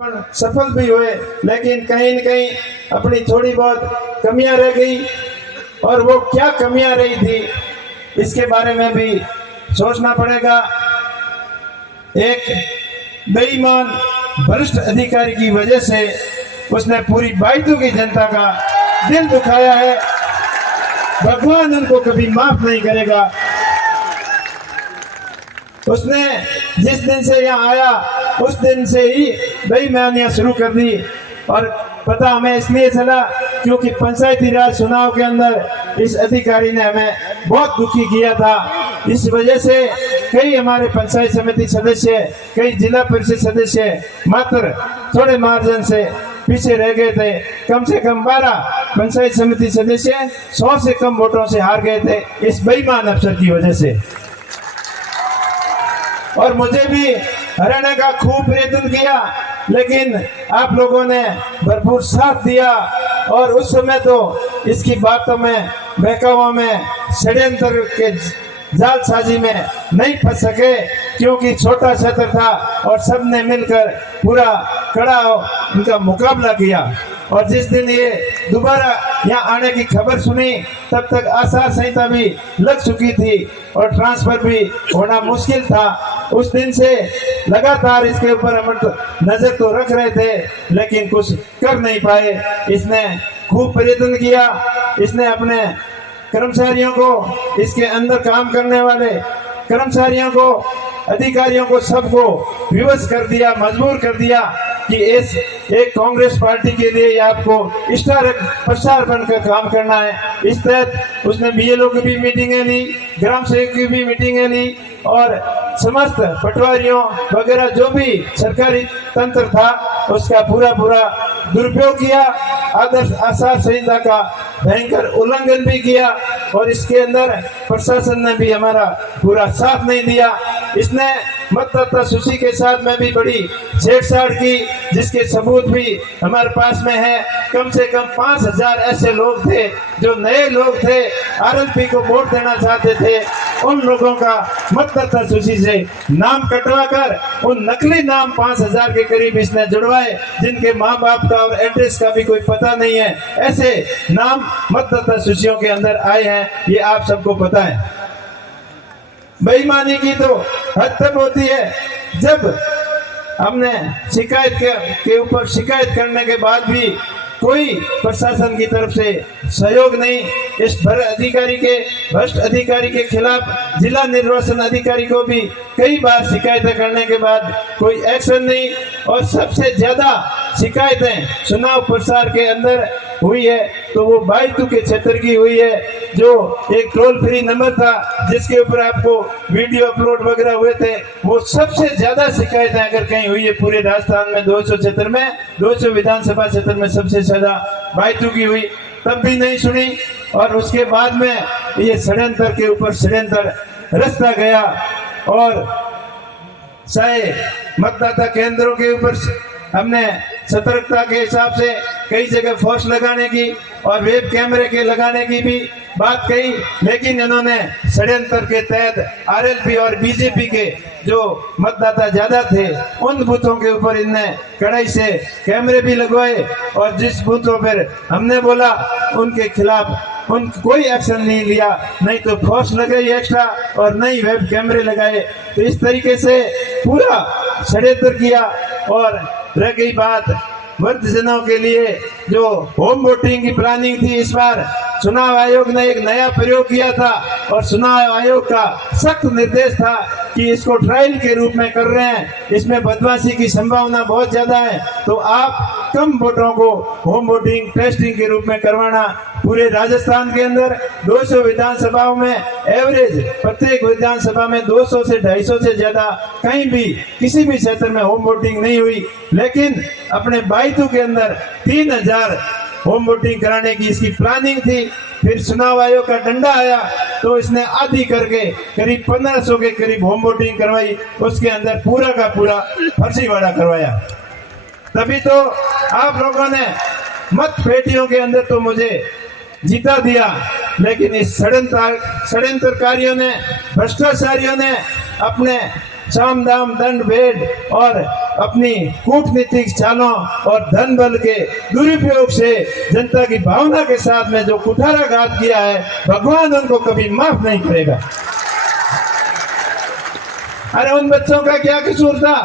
सफल भी हुए, लेकिन कहीं न कहीं अपनी थोड़ी बहुत कमियां रह गई। और वो क्या कमियां रही थी इसके बारे में भी सोचना पड़ेगा। एक बेईमान भ्रष्ट अधिकारी की वजह से उसने पूरी बायतू की जनता का दिल दुखाया है। भगवान उनको कभी माफ नहीं करेगा। उसने जिस दिन से यहाँ आया उस दिन से ही बेईमानियां शुरू कर दी। और पता हमें इसलिए चला क्योंकि पंचायती राज चुनाव के अंदर इस अधिकारी ने हमें बहुत दुखी किया था। इस वजह से कई हमारे पंचायत समिति सदस्य, कई जिला परिषद सदस्य मात्र थोड़े मार्जिन से पीछे रह गए थे। कम से कम 12 पंचायत समिति सदस्य 100 से कम वोटों से हार गए थे इस बेईमान अफसर की वजह से। और मुझे भी हराने का खूब प्रयत्न किया, लेकिन आप लोगों ने भरपूर साथ दिया। और उस समय तो इसकी बातों में, बहकावों में, षड्यंत्र के जालसाजी में नहीं फंस सके, क्योंकि छोटा क्षेत्र था और सबने मिलकर पूरा कड़ा उनका मुकाबला किया। और जिस दिन ये दोबारा यहाँ आने की खबर सुनी तब तक आचार संहिता भी लग चुकी थी और ट्रांसफर भी होना मुश्किल था। उस दिन से लगातार इसके ऊपर हम नजर तो रख रहे थे, लेकिन कुछ कर नहीं पाए। इसने खूब प्रयत्न किया। इसने अपने कर्मचारियों को, इसके अंदर काम करने वाले कर्मचारियों को, अधिकारियों को, सबको विवश कर दिया, मजबूर कर दिया कि इस एक कांग्रेस पार्टी के लिए आपको स्टार प्रचार बनकर काम करना है। इस तहत उसने बीएलओ की भी मीटिंगें ली, ग्राम सेवक की भी मीटिंगें ली और समस्त पटवारियों वगैरह जो भी सरकारी तंत्र था उसका पूरा दुरुपयोग किया। आदर्श आचार संहिता का भयंकर उल्लंघन भी किया और इसके अंदर प्रशासन ने भी हमारा पूरा साथ नहीं दिया। इसने मतदाता सूची के साथ में भी बड़ी छेड़छाड़ की, जिसके सबूत भी हमारे पास में है। कम से कम 5000 ऐसे लोग थे जो नए लोग थे, आरएलपी को वोट देना चाहते थे। उन लोगों का मतदाता सूची से नाम कटवाकर उन नकली नाम 5000 के करीब इसने जुड़वाए, जिनके माँ बाप का और एड्रेस का भी कोई पता नहीं है। ऐसे नाम मतदाता सूचियों के अंदर आए हैं, ये आप सबको पता है। बेईमानी की तो हद तक होती है जब हमने शिकायत के ऊपर शिकायत करने के बाद भी कोई प्रशासन की तरफ से सहयोग नहीं। इस भ्रष्ट अधिकारी के खिलाफ जिला निर्वाचन अधिकारी को भी कई बार शिकायतें करने के बाद कोई एक्शन नहीं। और सबसे ज्यादा शिकायतें चुनाव प्रचार के अंदर हुई है तो वो बायतू के क्षेत्र की हुई है, जो एक टोल फ्री नंबर था जिसके ऊपर आपको वीडियो अपलोड वगैरह हुए थे। वो सबसे ज्यादा शिकायतें अगर कहीं हुई है पूरे राजस्थान में 200 क्षेत्र में, 200 विधानसभा क्षेत्र में सबसे ज्यादा बायतू की हुई, तब भी नहीं सुनी। और उसके बाद में ये षड्यंत्र के ऊपर षड्यंत्र रचता गया और चाहे मतदाता केंद्रों के ऊपर हमने सतर्कता के हिसाब से कई जगह फोर्स लगाने की और वेब कैमरे के लगाने की भी बात कही, लेकिन इन्होंने षड्यंत्र के तहत आरएलपी और बीजेपी के जो मतदाता ज्यादा थे उन बूथों के ऊपर इनने कड़ाई से कैमरे भी लगवाए। और जिस बूथों पर हमने बोला उनके खिलाफ कोई एक्शन नहीं लिया, नहीं तो फोर्स लगाई एक्स्ट्रा और नहीं वेब कैमरे लगाए। तो इस तरीके से पूरा षड्यंत्र किया। और रह गई बात वृद्धजनों के लिए जो होम वोटिंग की प्लानिंग थी, इस बार चुनाव आयोग ने एक नया प्रयोग किया था और चुनाव आयोग का सख्त निर्देश था कि इसको ट्रायल के रूप में कर रहे हैं, इसमें बदमाशी की संभावना बहुत ज्यादा है, तो आप कम वोटों को होम वोटिंग टेस्टिंग के रूप में करवाना। पूरे राजस्थान के अंदर 200 विधानसभाओं में एवरेज प्रत्येक विधानसभा में 200 से 250 से ज्यादा कहीं भी किसी भी क्षेत्र में होम वोटिंग नहीं हुई, लेकिन अपने बायतू के अंदर 3000 होम वोटिंग कराने की इसकी प्लानिंग थी। फिर चुनाव आयोग का डंडा आया तो इसने आधी करके करीब 1500 के करीब होम वोटिंग करवाई, उसके अंदर पूरा का पूरा फर्जीवाड़ा करवाया। तभी तो आप लोगों ने मत पेटियों के अंदर तो मुझे जीता दिया, लेकिन इस षड्यंत्रकारियों ने, भ्रष्टाचारियों ने अपने साम दाम दंड भेद और अपनी कूटनीतिक चालों और धन बल के दुरुपयोग से जनता की भावना के साथ में जो कुठाराघात किया है, भगवान उनको कभी माफ नहीं करेगा। अरे उन बच्चों का क्या कसूर था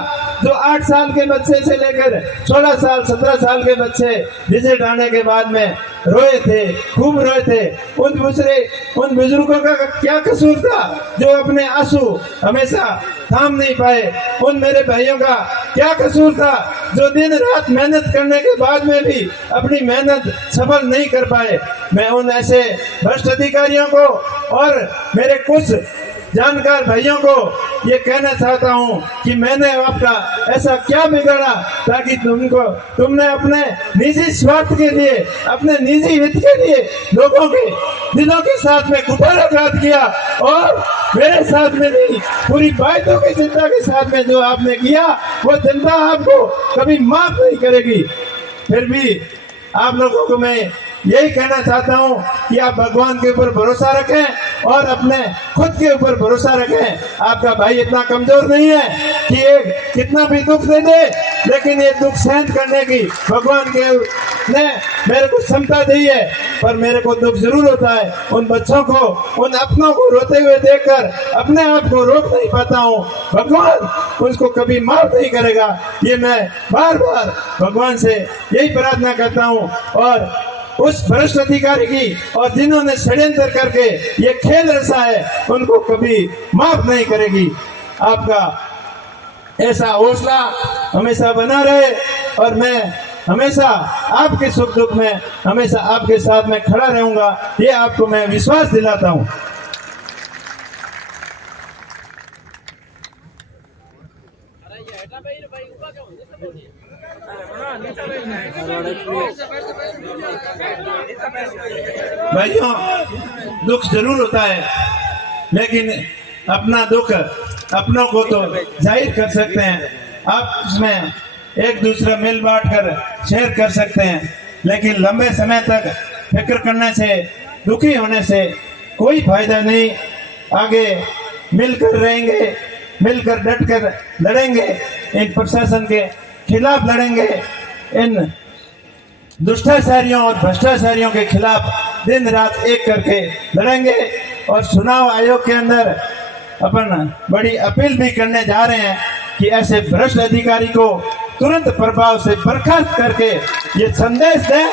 जो 8 साल के बच्चे से लेकर 16 साल 17 साल के बच्चे रिजल्ट आने के बाद में रोए थे, खूब रोए थे। उन बुजुर्गों का क्या कसूर था जो अपने आंसू हमेशा थाम नहीं पाए? उन मेरे भाइयों का क्या कसूर था जो दिन रात मेहनत करने के बाद में भी अपनी मेहनत सफल नहीं कर पाए? मैं उन ऐसे भ्रष्ट अधिकारियों को और मेरे कुछ जानकार भाइयों को ये कहना चाहता हूँ कि मैंने आपका ऐसा क्या बिगाड़ा ताकि तुमने अपने निजी स्वार्थ के लिए, अपने निजी हित के लिए लोगों के दिलों के साथ में कुठाराघात किया और मेरे साथ में नहीं, पूरी बाइतों की जनता के साथ में जो आपने किया वो जनता आपको कभी माफ नहीं करेगी। फिर भी आप लोगों को मैं यही कहना चाहता हूँ कि आप भगवान के ऊपर भरोसा रखें और अपने खुद के ऊपर भरोसा रखें। आपका भाई इतना कमजोर नहीं है कि ये कितना भी दुख दे दे, लेकिन ये दुख सहन करने की भगवान के ने मेरे को क्षमता दी है। पर मेरे को दुख जरूर होता है उन बच्चों को, उन अपनों को रोते हुए देखकर अपने आप को रोक नहीं पाता हूँ। भगवान उसको कभी माफ नहीं करेगा, ये मैं बार बार भगवान से यही प्रार्थना करता हूँ। और उस भ्रष्ट अधिकारी की और जिन्होंने षड्यंत्र करके ये खेल रचा है उनको कभी माफ नहीं करेगी। आपका ऐसा हौसला हमेशा बना रहे और मैं हमेशा आपके सुख दुख में हमेशा आपके साथ में खड़ा रहूंगा, ये आपको मैं विश्वास दिलाता हूं। भाइयों, दुख जरूर होता है, लेकिन अपना दुख अपनों को तो जाहिर कर सकते हैं, आप उसमें एक दूसरा मिल बांट कर शेयर कर सकते हैं, लेकिन लंबे समय तक फिक्र करने से, दुखी होने से कोई फायदा नहीं। आगे मिलकर रहेंगे, मिलकर डटकर लड़ेंगे, इन प्रशासन के खिलाफ लड़ेंगे, इन दुष्टाचारियों और भ्रष्टाचारियों के खिलाफ दिन रात एक करके लड़ेंगे। और चुनाव आयोग के अंदर अपन बड़ी अपील भी करने जा रहे हैं कि ऐसे भ्रष्ट अधिकारी को तुरंत प्रभाव से बर्खास्त करके ये संदेश दें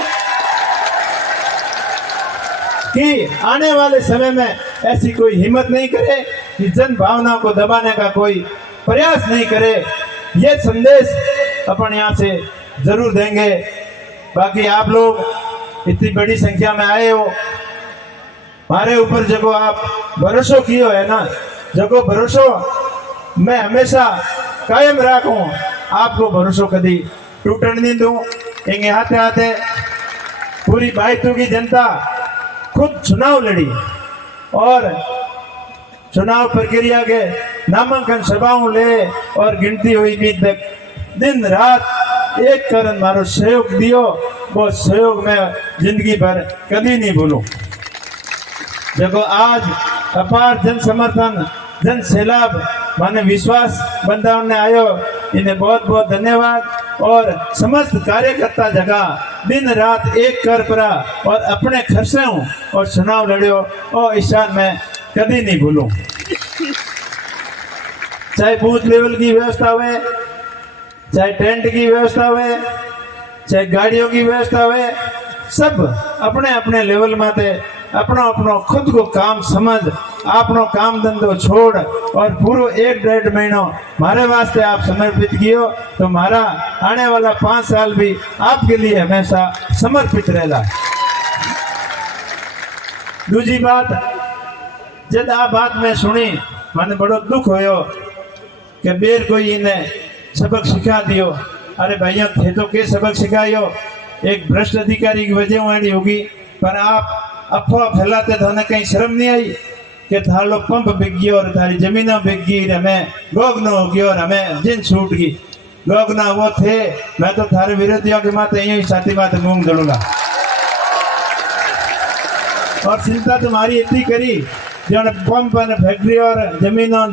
कि आने वाले समय में ऐसी कोई हिम्मत नहीं करे कि जन भावना को दबाने का कोई प्रयास नहीं करे। ये संदेश अपन यहाँ से जरूर देंगे। बाकी आप लोग इतनी बड़ी संख्या में आए हो, हमारे ऊपर जगो आप भरोसा किए है ना, जगो भरोसा मैं हमेशा कायम रखूं, आपको भरोसा कभी टूटने नहीं दूं। इंगे आते आते पूरी बाइतू की जनता खुद चुनाव लड़ी और चुनाव प्रक्रिया के नामांकन सभाओं ले और गिनती हुई भी तक दिन रात एक कारण मारो सहयोग दियो, वो सहयोग में जिंदगी भर कभी नहीं भूलूं। जब आज अपार जन समर्थन, जन सैलाब माने विश्वास बंदावन ने आयो, इन्हें बहुत बहुत धन्यवाद। और समस्त कार्यकर्ता जगह दिन रात एक कर पड़ा और अपने खर्चे और चुनाव लड़ियो और ईशान में कभी नहीं भूलूं। चाहे बूथ लेवल की व्यवस्था हुए, चाहे टेंट की व्यवस्था हुए, चाहे गाड़ियों की व्यवस्था हुए, सब अपने अपने लेवल में थे। अपनो अपनो खुद को काम समझ, अपनो काम धंधो छोड़ और पूरा 1-1.5 महीनों मारे वास्ते आप समर्पित कियो, तो मारा आने वाला 5 साल भी आपके लिए हमेशा समर्पित रहेगा। दूसरी बात, जब आ बात मैं सुनी मैंने बड़ो दुख होयो कि बेर कोई इन्हें सबक सिखा दियो। अरे भैया थे तो के सबक सिखायो, एक भ्रष्ट अधिकारी की वजह वाली होगी, पर आप अफवाह फैलाते तो हमें कहीं शर्म नहीं आई कि थारो पंप बिक गई और थारी जमीना बिक गई, हमें गोगनो हो गई और हमें जिन छूट गई। गोगना वो थे, मैं तो थारे विरोधियों के माथे यही छाती माथे मूंग दड़ूंगा। और चिंता तुम्हारी इतनी करी जो पंप फैक्ट्री और जमीनों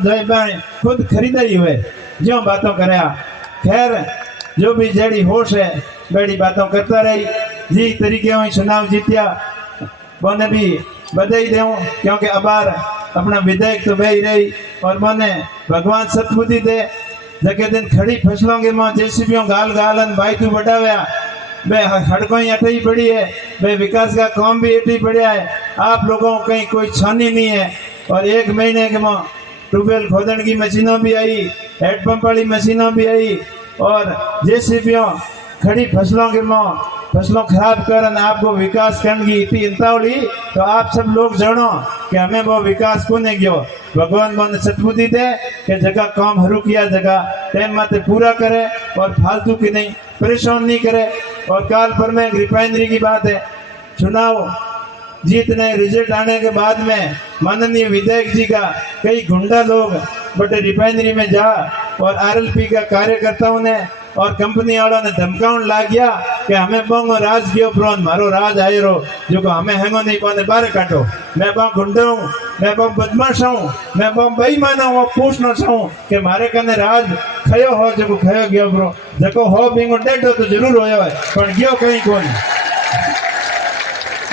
खुद खरीदाई हुए जो बातों करे, खैर जो भी जड़ी होश है बड़ी बातों करता रही जी तरीके हुई चुनाव जीतिया बोने भी बधाई दूँ क्योंकि अबार अपना विधायक तो बही रही और बोने भगवान सतबुद्धि दे जके दिन खड़ी फसलों के मां जेसीबियों गाल गालन भाई तू बढ़ाव्या बे हड़कों ही अटे ही पड़ी है बे विकास का काम भी अटे ही पड़ा है आप लोगों को कहीं कोई छानी नहीं है और 1 महीने के मां ट्यूबवेल खोदन की मशीनों भी आई हेडपम्प वाली मशीनों भी आई और जेसीबियों खड़ी फसलों के मां फसलों खराब करन आपको विकास करने की इतनी इंतावली तो आप सब लोग जानो कि हमें वो विकास को नहीं गयो भगवान मन सतबुद्धि दे कि जगह काम हरू किया जगह टाइम माते पूरा करे और फालतू की नहीं परेशान नहीं करे। और काल पर में रिफाइनरी की बात है चुनाव जीतने रिजल्ट आने के बाद में माननीय विधायक जी का कई गुंडा लोग बटे रिफाइनरी में जा और आरएलपी का कार्यकर्ताओं ने और कंपनी वालों ने धमकाउन लाग गया कि हमें बोंगो राज गयो प्रोन मारो राज आयो रो जो को हमें हैंगो नहीं पाने बाहर काटो मैं बहुत गुंडा हूँ मैं बहुत बदमाश हूँ मैं बहुत बेईमान हूँ पूछना चाहूँ कि मारे कने राज खयो हो जो खयो गयो ब्रो जको हो बिंगो डेटो तो जरूर होयो है पर गयो कहीं कौन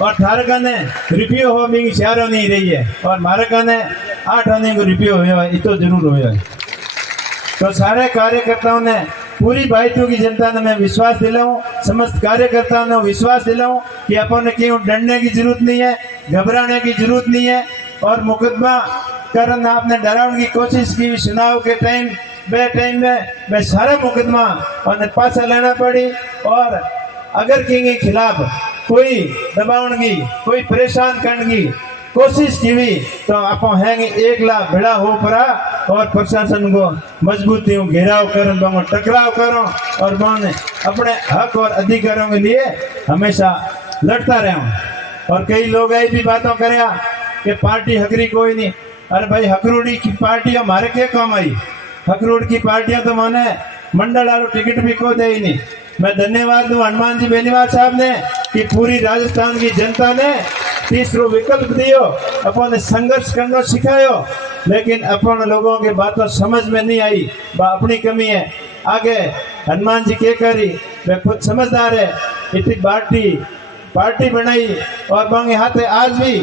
और थारे कने रिपियो हो बिंगी चारो नहीं रही है और मारे कने 8 आने को रिपियो होयो है इतो जरूर होयो है। तो सारे कार्यकर्ताओं ने पूरी भाईतू की जनता ने मैं विश्वास दिलाऊं समस्त कार्यकर्ताओं ने विश्वास दिलाऊं कि अपन ने क्यों डरने की जरूरत नहीं है घबराने की जरूरत नहीं है और मुकदमा करन आपने डराने की कोशिश की चुनाव के टाइम में सारा मुकदमा और पासा लेना पड़ी और अगर के खिलाफ कोई दबावन की कोई परेशान करने की कोशिश की हुई तो आप हैंगे 1 लाख भिड़ा हो पड़ा और प्रशासन को मजबूती घेराव करो टकराव करो और मैं अपने हक और अधिकारों के लिए हमेशा लड़ता रहा। और कई लोग ऐसी भी बातों करे कि पार्टी हकरी कोई नहीं अरे भाई हकरूड़ी की पार्टी हमारे क्या काम आई हकरूड़ की पार्टियां तो माने मंडल वालों टिकट भी को दे ही नहीं। मैं धन्यवाद दूं हनुमान जी बेनीवाल साहब ने कि पूरी राजस्थान की जनता ने तीसरो विकल्प दियो अपन संघर्ष करना सिखायो लेकिन अपन लोगों के बातों समझ में नहीं आई अपनी कमी है आगे हनुमान जी के करी वे खुद समझदार है इतनी पार्टी बनाई और बांगे हाथे आज भी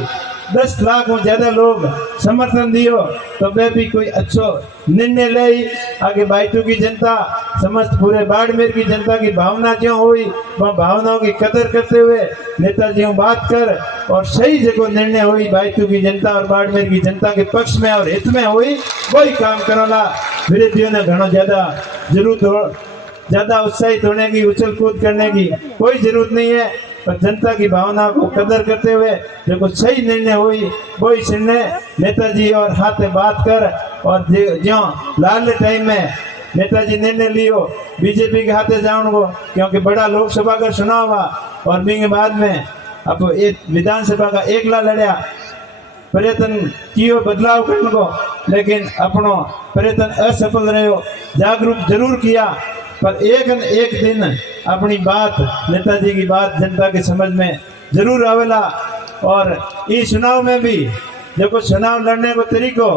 10 लाख में ज्यादा लोग समर्थन दियो तो वे भी कोई अच्छो निर्णय ले आगे बाईतू की जनता समस्त पूरे बाड़मेर की जनता की भावना जो हुई वह भावनाओं की कदर करते हुए नेताजी बात कर और सही जगह निर्णय हुई बाईतू की जनता और बाड़मेर की जनता के पक्ष में और हित में हुई वही काम करोला विरोधियों ने घना ज्यादा उत्साहित होने की उछल कूद करने की कोई जरूरत नहीं है पर जनता की भावना को कदर करते हुए जो कुछ सही निर्णय हुई वही निर्णय नेताजी और हाथ में बात कर और जो लाल टाइम में नेताजी निर्णय लियो बीजेपी के हाथे जाऊँ को क्योंकि बड़ा लोकसभा का चुनाव हुआ और बिंग बाद में अब एक विधानसभा का 1 लाख लड़िया प्रयत्न कियो बदलाव करने को लेकिन अपनो प्रयत्न असफल रहो जागरूक जरूर किया पर एक न एक दिन अपनी बात नेताजी की बात जनता के समझ में जरूर आवेला। और इस चुनाव में भी जो कुछ चुनाव लड़ने को तरीको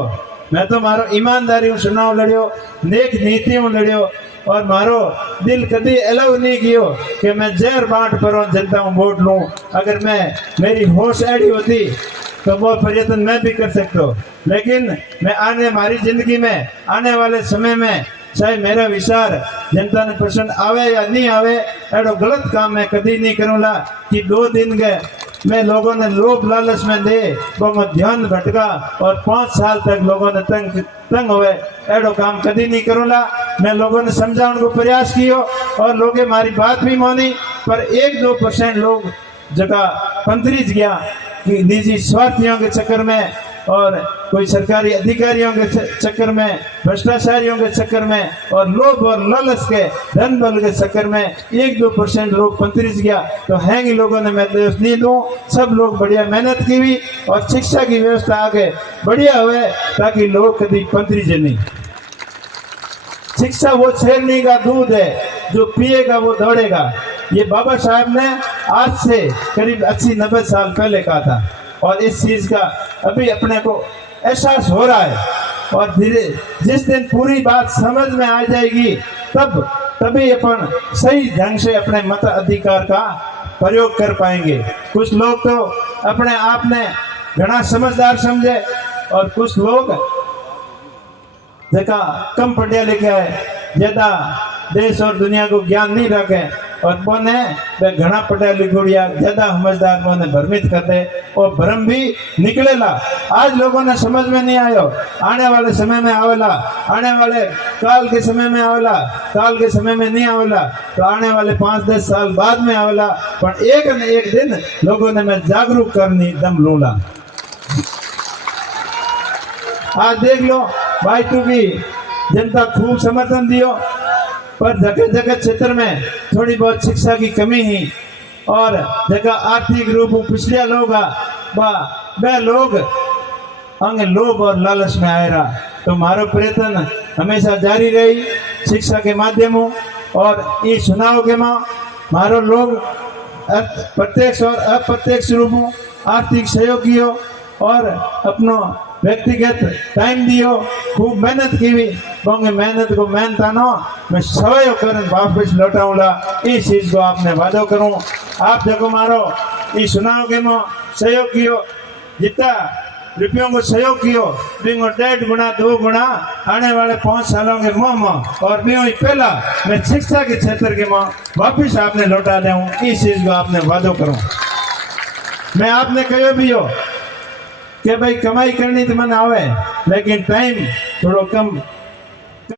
मैं तो मारो ईमानदारी चुनाव लड़ियो नेक नीतियों लड़ियो और मारो दिल कभी अलाउ नहीं कियो कि मैं जहर बांट पर जनता को वोट लूँ। अगर मैं मेरी होश ऐडी होती तो वो प्रयत्न मैं भी कर सकता हूँ लेकिन मैं हमारी जिंदगी में आने वाले समय में चाहे मेरा विचार जनता ने पसंद आवे या नहीं आवे एडो गलत काम मैं कभी नहीं करूँगा कि 2 दिन के मैं लोगों ने लोभ लालच में दे वो मैं ध्यान भटका और 5 साल तक लोगों ने तंग हुए एडो काम कभी नहीं करूँगा। मैं लोगों ने समझाने को प्रयास कियो और लोग हमारी बात भी मानी पर 1-2% लोग जगह पंतरीज गया कि निजी स्वार्थियों के चक्कर में और कोई सरकारी अधिकारियों के चक्कर में भ्रष्टाचारियों के चक्कर में और लोभ और लालच के धन बल के चक्कर में 1-2% लोग पंतरीज गया तो हैंगी लोगों ने मैं दोष नहीं दूँ। सब लोग बढ़िया मेहनत की हुई और शिक्षा की व्यवस्था आगे बढ़िया हुए ताकि लोग कभी पंतरीज नहीं। शिक्षा वो शेरनी का दूध है जो पिएगा वो दौड़ेगा ये बाबा साहब ने आज से करीब 80-90 साल पहले कहा था और इस चीज का अभी अपने को एहसास हो रहा है और धीरे जिस दिन पूरी बात समझ में आ जाएगी तभी अपन सही ढंग से अपने मत अधिकार का प्रयोग कर पाएंगे। कुछ लोग तो अपने आप ने घना समझदार समझे और कुछ लोग देखा कम पढ़े लिखे है, ज्यादा देश और दुनिया को ज्ञान नहीं रखे और बोने वे घना पढ़े लिखोड़िया ज्यादा समझदार बोने भ्रमित कर दे और भ्रम भी निकलेला। आज लोगों ने समझ में नहीं आयो, आने वाले समय में आवेला, आने वाले काल के समय में आवेला, काल के समय में नहीं आवेला तो आने वाले 5-10 साल बाद में आवेला। पर एक न एक दिन लोगों ने मैं जागरूक करनी दम लूला। आज देख लो भाई तू भी जनता खूब समर्थन दियो, पर जगह जगह क्षेत्र में थोड़ी बहुत शिक्षा की कमी ही और जगह आर्थिक रूप पिछले लोग वे लोग अंग लोभ और लालच में आए रहा। तो मारो प्रयत्न हमेशा जारी रही शिक्षा के माध्यमों और ये चुनाव के मारो लोग प्रत्यक्ष और अप्रत्यक्ष रूपों आर्थिक सहयोग कियो और अपनो व्यक्तिगत टाइम दियो, खूब मेहनत की भी बोंगे मेहनत को मेहनता नो मैं सवयो कर वापस लौटाऊंगा। इस चीज को आपने वादो करूं। आप देखो मारो इस चुनाव के में सहयोग कियो, जितना रुपयों को सहयोग कियो बिंगो 1.5 गुना 2 गुना आने वाले 5 सालों के और भी पहला मैं शिक्षा के क्षेत्र के वापिस आपने लौटा दूं। इस चीज को आपने वादो करूं। मैं आपने कहो भी हो कि भाई कमाई करनी तो मन आवे लेकिन टाइम थोड़ा कम